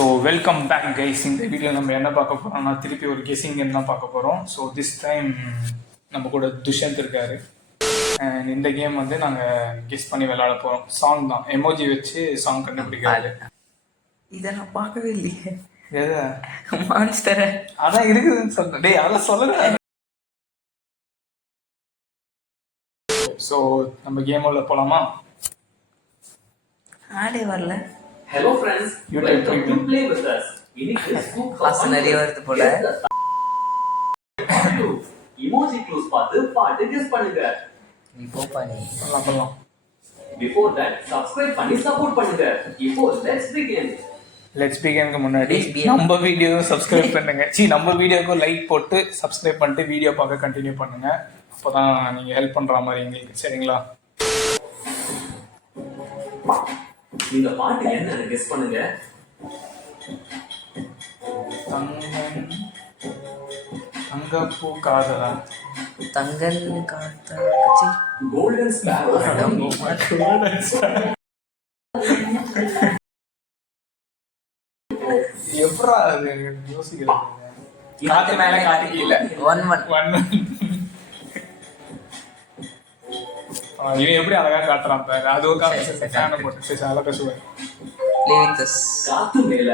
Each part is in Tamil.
So welcome back guys. இந்த வீடியோ நம்ம என்ன பார்க்க போகிறோம்னா திருப்பி ஒரு கெஸிங் கேம் தான் பார்க்க போகிறோம். ஸோ திஸ் டைம் நம்ம கூட துஷ்யந்த் இருக்காரு. அண்ட் இந்த கேம் வந்து நாங்கள் கெஸ் பண்ணி விளையாட போகிறோம். சாங் தான், எமோஜி வச்சு சாங் கண்டுபிடிக்காது. இதை நான் பார்க்கவே இல்லையே. எது மான்ஸ்டர் அதான் இருக்குதுன்னு சொன்னேன். டேய் அதான் சொல்லல. ஸோ நம்ம கேம் உள்ள போகலாமா? ஆடே வரல. Hello friends, welcome to play with us. Class நிறைய வருது போல. Emoji clues பார்த்து பாட்டு கெஸ் பண்ணுங்க. நீ போப்பா நீ. பண்ணலாம். Before that, subscribe பண்ணி சப்போர்ட் பண்ணுங்க. இப்போ let's begin. லெட்ஸ் பிகின்க்கு முன்னாடி நம்ம வீடியோ சப்ஸ்கிரைப் பண்ணுங்க. நம்ம வீடியோக்கு லைக் போட்டு சப்ஸ்கிரைப் பண்ணிட்டு வீடியோ பார்க்க கண்டினியூ பண்ணுங்க. அப்போதான் நீங்கள் ஹெல்ப் பண்ணுற மாதிரி எங்களுக்கு. சரிங்களா? இந்த பாட்டு என்னன்னு கெஸ் பண்ணுங்க. தங்கப்பூ காதலா? தங்கன் காத்தாச்சி கோல்டன் ஸ்பேரோ. எப்படா அது யோசிக்கிறது? காத்து மேல காத்து கீழே. 1-1. இவன் எப்படி அழகா காட்டுறான் பாரு. அது ஒரு ஃபேனை போட்டு அழகா பேசுவார். Live with us. காத்து மேல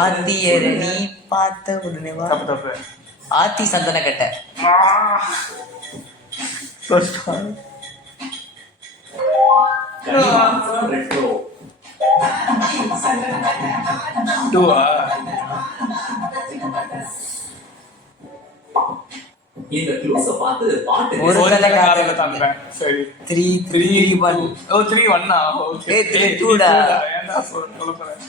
ஆத்தி நீ பார்த்த உடனே வா. தப்பு தப்பு. ஆத்தி சந்தன கட்ட. ரெட்ரோ. இந்த க்ளூஸ பார்த்து பாட்டு ஒரு தலை காதல தந்தேன். சரி 3-1. ஓ 3-1. ஓகே 3-2 ஏன்டா சொல்ல போறேன்?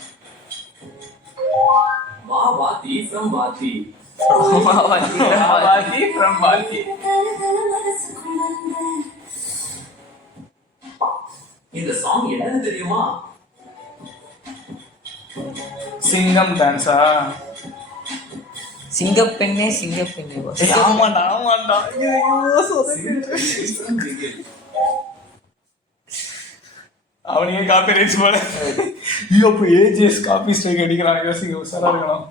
வா வாத்தி from வாத்தி. வாதி from வாதி. இந்த சாங் என்னன்னு தெரியுமா? சிங்கம் டான்ஸா? சிங்கப்பெண்ணே ஆமாண்டா ஆமாண்டா. அவனுங்க காப்பி ரைட்ஸ் போல. ஐயோ அப்போ ஏஜிஎஸ் காப்பி ஸ்ட்ரைக் அடிக்கிறாங்க. யோசிக்க உசாரா இருக்கணும்.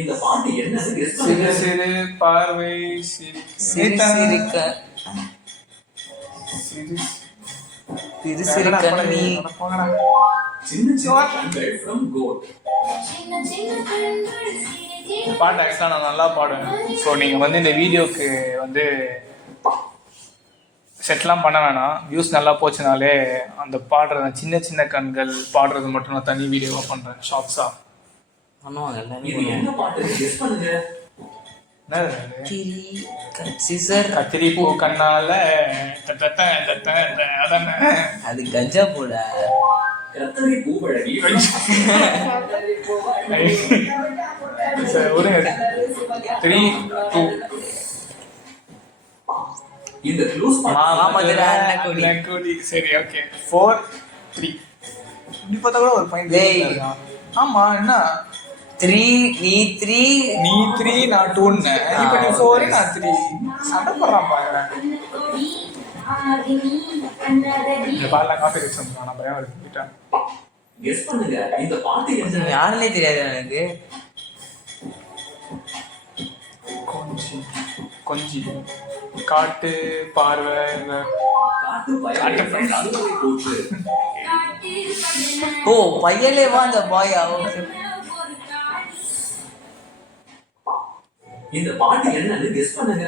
இந்த பாட்டு என்னன்னு கெஸ் சிறு பண்ணுங்க. சிறு பார்வை சிரிக்க நீ சின்ன சின்ன கண்கள் from goat. பாட்டு ஆக்சுவலாக நான் நல்லா பாடுவேன். ஸோ நீங்கள் வந்து இந்த வீடியோக்கு வந்து செட்லாம் பண்ண வேணாம். வியூஸ் நல்லா போச்சுனாலே அந்த பாடுற சின்ன சின்ன கண்கள் பாடுறது மட்டும் நான் தனி வீடியோவாக பண்ணுறேன். ஷார்ட்ஸாக பண்ணுவாங்க. இது என்ன பாட்டுன்னு கெஸ் பண்ணுங்க. கத்திரி பூ கண்ணால அதானே? அது கஞ்சா போட. கத்தரி பூவழகி. ஒரு 3-2. இந்த க்ளூஸ் சரி ஓகே 4-3. இப்படி பார்த்தா கூட ஒரு பாயிண்ட். ஆமா என்ன 3 நீ 3 நீ 3 நான் 2 இப்போ நீ 4 நான் 3 சண்டை போடுறான் பாருங்க. இந்த பால்ல காப்பி வச்சிருந்தோம். நான் பயம் எடுத்துட்டேன். கெஸ் பண்ணுங்க. இந்த பாட்டு என்ன? யாருனே தெரியாது எனக்கு. கொஞ்சி காட்டு பார்வை காட்டு பயலே போச்சு. ஓ பையலே வா அந்த பாயா. இந்த பாட்டு என்னன்னு கெஸ் பண்ணுங்க.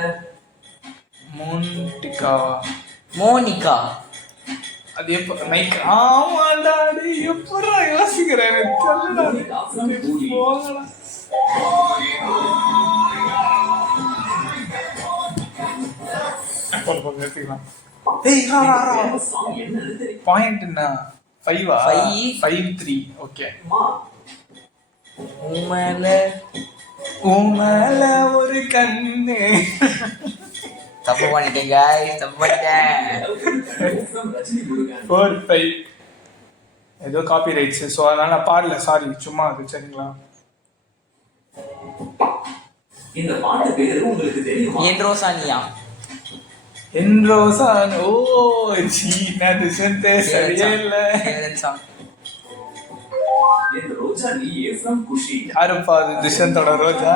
மோனிகா. அது எப்ப நைக்? ஆமாடா டேய் எப்பறா யோசிக்கிறேன். Monica from puri. சாங் என்னன்னு தெரியும்? பாயிண்ட் என்ன? 5 5-3. ஓகே. உமல ஒரு கண்ணு. தப்பு பண்ணிட்டேன் गाइस, தப்பு பண்ணிட்டேன். from ரஜினி முருகன். 4-5. ஏதோ காப்பி ரைட்ஸ். ஸோ அதனால நான் பாடல. சாரி சும்மா அது. சரிங்களா? இந்த பாட்டு பேரு உங்களுக்கு தெரியுமா? ஏன் ரோசானியா? என்ரோசான் ஓ சீனா துஷந்தே சரியே இல்ல. Favourite song. என் ரோஜா நீயே from குஷி. யாருப்பா அது துஷந்தோட ரோஜா?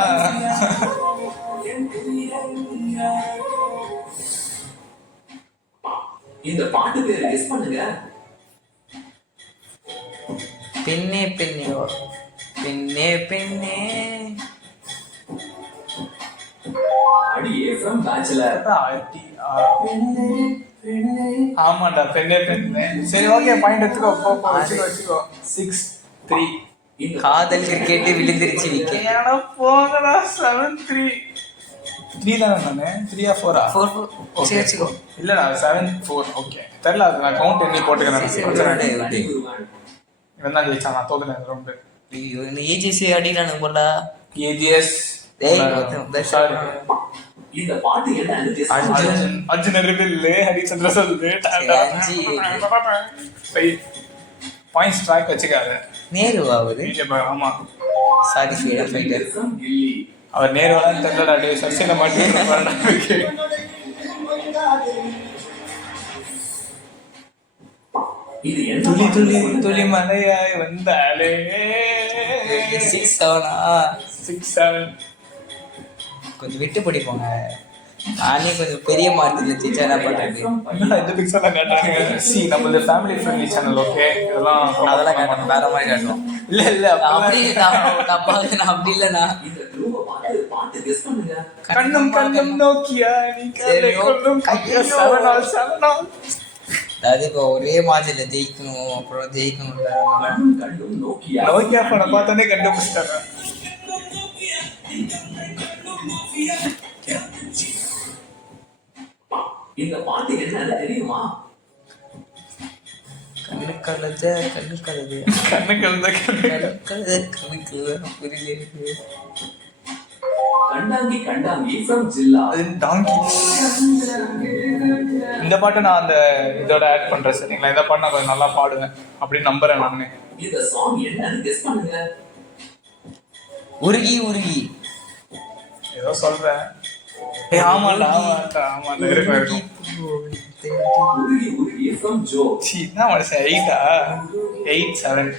இந்த பாட்டு பேரு கெஸ் பண்ணுங்க. பெண்ணே பெண்ணே ஓ. பெண்ணே பெண்ணே. அடியே from பேச்சுலர். ஆமாண்டா பெண்ணே பெண்ணே. சரி ஓகே பாயிண்ட் எடுத்துக்கோ போ வச்சுக்கோ 6-3. இந்த காதல் கிரிக்கெட் விழுந்துருச்சு விக்கெட். ஏன்னா போங்கடா 7-3. 3 தானே நானு 3 or 4 4 சரி வச்சுக்கோ. இல்லடா 7-4 ஓகே தெரியல அது நான் கவுண்ட் எண்ணி போட்டுக்கிறேன். சரி, இவன் தான் ஜெயிச்சான் நான் தோத்துனேன் ரொம்ப. ஐயோ இந்த ஏஜிசி அடிக்கிறானுங்க போல. ஏஜிஎஸ் டேய் ஒருத்தன் சாரி இந்த பாட்டு என்னன்னு கெஸ் பண்ணுங்க. அர்ஜுன் ரிபில் ஹரிச்சந்திர சொல்லு அஞ்சு. பாயிண்ட்ஸ் ட்ராக் வச்சுக்காத. நேருவா அவரு. ஆமா சாரி ஃப்ரீடம் ஃபைட்டர். from கில்லி. அவர் நேர்வலாம் தெரியலடா டே சசில மாட்டி இது என்ன துளி துளி பாட்டு? துளி மலையாய் வந்தாலே 6-7 6-7. கொஞ்சம் விட்டு பிடிப்போங்க. நானே கொஞ்சம் பெரிய மார்க்கெட்ல ஜெயிச்சா என்ன பண்றது? என்னடா இந்த பிக்சர்லாம் காட்டுறாங்க? சி நம்மளது ஃபேமிலி ஃப்ரெண்ட்லி சேனல் ஓகே இதெல்லாம் அதெல்லாம் காட்டணும் வேற மாதிரி காட்டணும். இல்ல அப்படி நான் அப்படி இல்லைண்ணா. இந்த க்ளூவை பார்த்து பாட்டு கெஸ் பண்ணுங்க. கண்ணும் கண்ணும் நோக்கியா நீ கலை கொள்ளும் கையா 7-7. அதாவது இப்போ ஒரே மாதிரில ஜெயிக்கணும் அப்புறம் ஜெயிக்கணும்ல. கண்ணும் கண்ணும் நோக்கியா. நோக்கியா படம் பார்த்தோன்னே கண்டுபிடிச்சிட்டாங்க. இந்த பாட்டு என்னன்னு தெரியுமா? கண்ணு கழுத கண்ணு கழுது கண்ணு கழுத கண்ணு கழுத கண்ணுக்கு புரியல. கண்டாங்கி கண்டாங்கி from ஜில்லா. அது டாங்கி. இந்த பாட்டை நான் அந்த இதோட ஆட் பண்றேன் சரிங்களா? இந்த பாட்டு நான் கொஞ்சம் நல்லா பாடுவேன் அப்படின்னு நம்புறேன் நானு. இந்த சாங் என்னன்னு கெஸ் பண்ணுங்க. உருகி உருகி ஏதோ சொல்றேன். ஆமாண்டா இருக்கும். உருகி உருகி from ஜோ. சி என்ன மனுஷன் 8-7.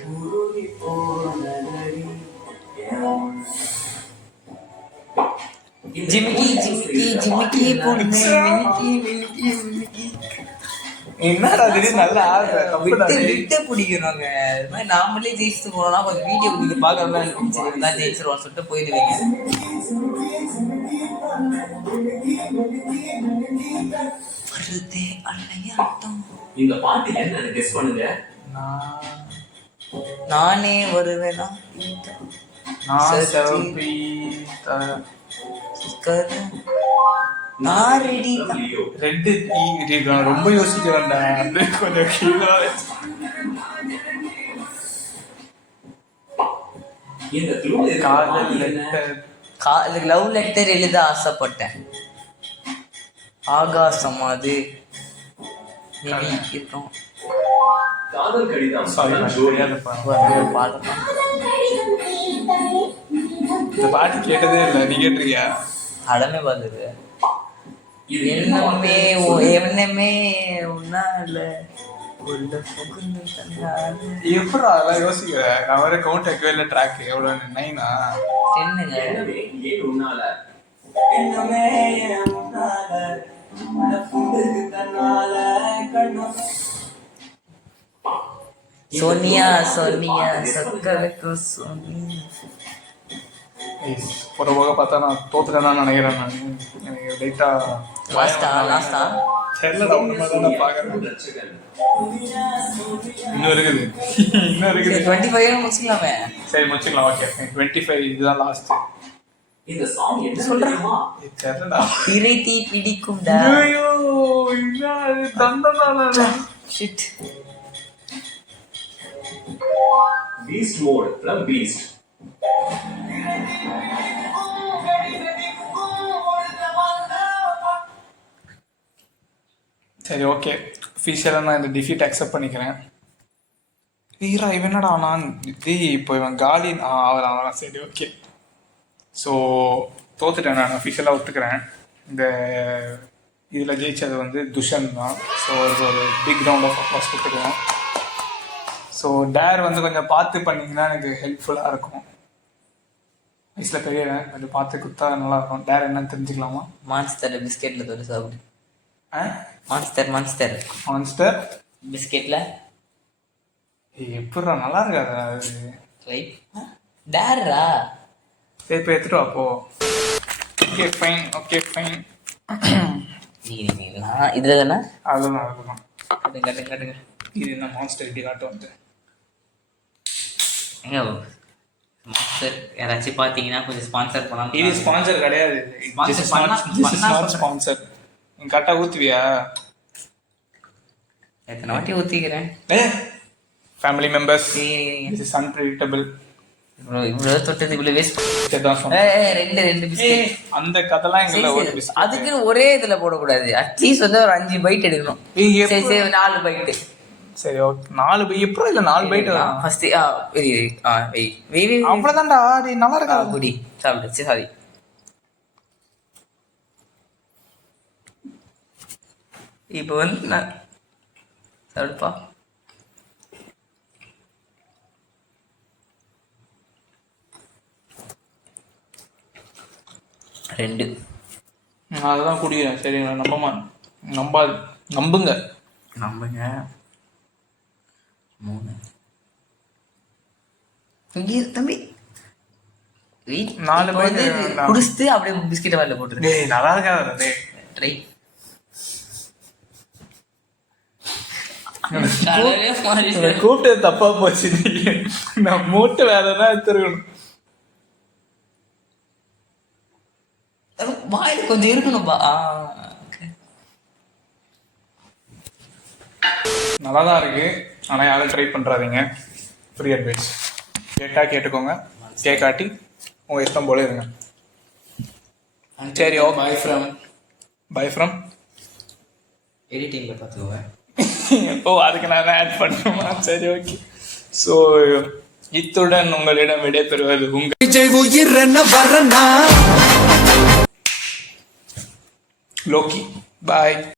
ஜிமிக்கி ஜிமிக்கி ஜிமிக்கி பொண்ணு மினுக்கி மினுக்கி மினுக்கி. என்னடா திடீர்னு நல்லா ஆடுற விட்டு விட்டு பிடிக்கணுங்க. இது மாதிரி நாமளே ஜெயிச்சுட்டு போனோம்னா கொஞ்சம் வீடியோ நீங்க பாக்குறதா இருந்துச்சு தான் ஜெயிச்சிருவோம் சொல்லிட்டு போயிடுவீங்க. வருதே அலையாட்டம். இந்த பாட்டு என்னன்னு கெஸ் பண்ணுங்க. நானே வருவேனா நான் ரெடி தான். லியோ. ரெட்டு ரொம்ப யோசிக்கிறேன்டா அப்படியே கொஞ்சம் கீழே இந்த க்ளூ காதல் லெட்டர். இதுக்கு லவ் லெட்டர் எழுத ஆசைப்பட்டேன். ஆகாசம் அது மேபி இருக்கும். காதல் கடிதம் சாரி from நான் ஜோடி. தெரியாதுப்பா. பாடலாம். இந்த பாட்டு கேட்டதே இல்லை நீ கேட்டிருக்கியா? அடமே பார்த்தது. இது என்னமே என்னமே உன்னால உள்ள புகுந்து தந்தால எப்படா அதெல்லாம் யோசிக்கிற? நான் வேற கவுண்ட் வைக்கவே இல்லை. ட்ராக் எவ்வளோ 9-ஆ? என்னங்க என்னவே ஏன் உன்னால. என்னமே உன்னால உள்ள புகுந்து தந்தால கண்ணம். சோனியா சோனியா சக்கரக்கு சோனியா. ஒரு போக பார்த்தா நான் தோத்துட்டேன்னு நினைக்கிறேன். நான் எனக்கு லைட்டா லாஸ்டா தெரியலடா ஒன்று மாதிரி நான் பார்க்குறேன். ரட்சகன். இன்னும் இருக்குது இன்னும் இருக்குது. 25 முடிச்சுக்கலாமே. சரி முடிச்சுக்கலாம் ஓகே 25 இதுதான் லாஸ்ட். இந்த சாங் என்ன சொல்றா. தெரியுமா? தெரியலடா. திரை தீ பிடிக்கும்டா. ஐயோ என்ன தண்டனா shit. Beast mode from beast. சரி ஓகே அஃபீஷியலாக நான் இந்த டிஃபீட் அக்செப்ட் பண்ணிக்கிறேன். வீரா இவன் என்னடா நான் இப்போ இவன் காலி அவன் சரி ஓகே. ஸோ தோத்துட்டேன் நான் அஃபீஷியலாக ஒத்துக்கிறேன். இந்த இதில் ஜெயிச்சது வந்து துஷன் தான். ஸோ ஒரு பிக் ரவுண்ட் ஆஃப் அப்ளாஸ் கொடுத்துருவோம். ஸோ டேர் வந்து கொஞ்சம் பார்த்து பண்ணிங்கன்னா எனக்கு ஹெல்ப்ஃபுல்லாக இருக்கும். வயசில் பெரியவன் கொஞ்சம் பார்த்து கொடுத்தா நல்லாயிருக்கும். டேர் என்னன்னு தெரிஞ்சுக்கலாமா? மான்ஸ்டர் பிஸ்கெட்ல தொட்டு சாப்பிடு. ஆ மான்ஸ்டர் மான்ஸ்டர் பிஸ்கெட்ல எப்படா நல்லா இருக்காது அது. ரைட் டேரா. சரி இப்போ எடுத்துட்டு வா போ. Okay fine. நான் இதுல தானே அதுதான் கட்டுங்க. இது என்ன மான்ஸ்டர் இப்படி காட்டும் வந்து. எங்க மாஸ்டர் யாராச்சும் பார்த்தீங்கன்னா கொஞ்சம் ஸ்பான்சர் பண்ணலாம். இது ஸ்பான்சர் கிடையாது. ஸ்பான்சர் நீ கரெக்டாக ஊற்றுவியா? எத்தனை வாட்டி ஊற்றிக்கிறேன். Family members this is unpredictable. இவ்வளோ தொட்டது இவ்வளோ வேஸ்ட். தான் சொன்னேன். ரெண்டு பிஸ்கெட். அந்த கதைலாம் எங்களை ஒரு அதுக்குன்னு ஒரே இதுல போடக்கூடாது. அட்லீஸ்ட் வந்து ஒரு 5 பைட் எடுக்கணும். சரி 4 பைட்டு. சரி ஓகே 4 பை எப்பறம் இல்லை 4 பைட் ஃபர்ஸ்ட் வெய் அவ்வளோதான்டா. அது நல்லா இருக்கா? குடி சாப்பிடு. சாரி இப்போ வந்து நான் சாப்பிடுப்பா. ரெண்டு அதுதான் குடிக்கிறேன். சரி நம்புங்க. 3 தம்பி 4 பைட் குடிச்சிட்டு அப்படியே பிஸ்கெட் வாயில போட்டுரு. நல்லா இருக்காது. ட்ரை கூப்பிட்டு தப்பா போச்சு. நான் மூட்டை வேற தான் எடுத்துருக்கணும். வாயில கொஞ்சம் இருக்கணும்பா. நல்லா தான் இருக்கு. ஆனால் யாரும் ட்ரை பண்ணுறாதீங்க. Free advice. கேட்டுக்கோங்க. கேட்காட்டி உங்கள் இஷ்டம் போல இருங்க. சரி ஓகே. பை ஃப்ரம் எடிட்டிங்ல பார்த்துக்கோங்க. அதுக்கு நான் ஆட் பண்ணுமா? சரி ஓகே. ஸோ இத்துடன் உங்களிடம் விடைபெறுவது உங்கள் லோக்கி. பாய்.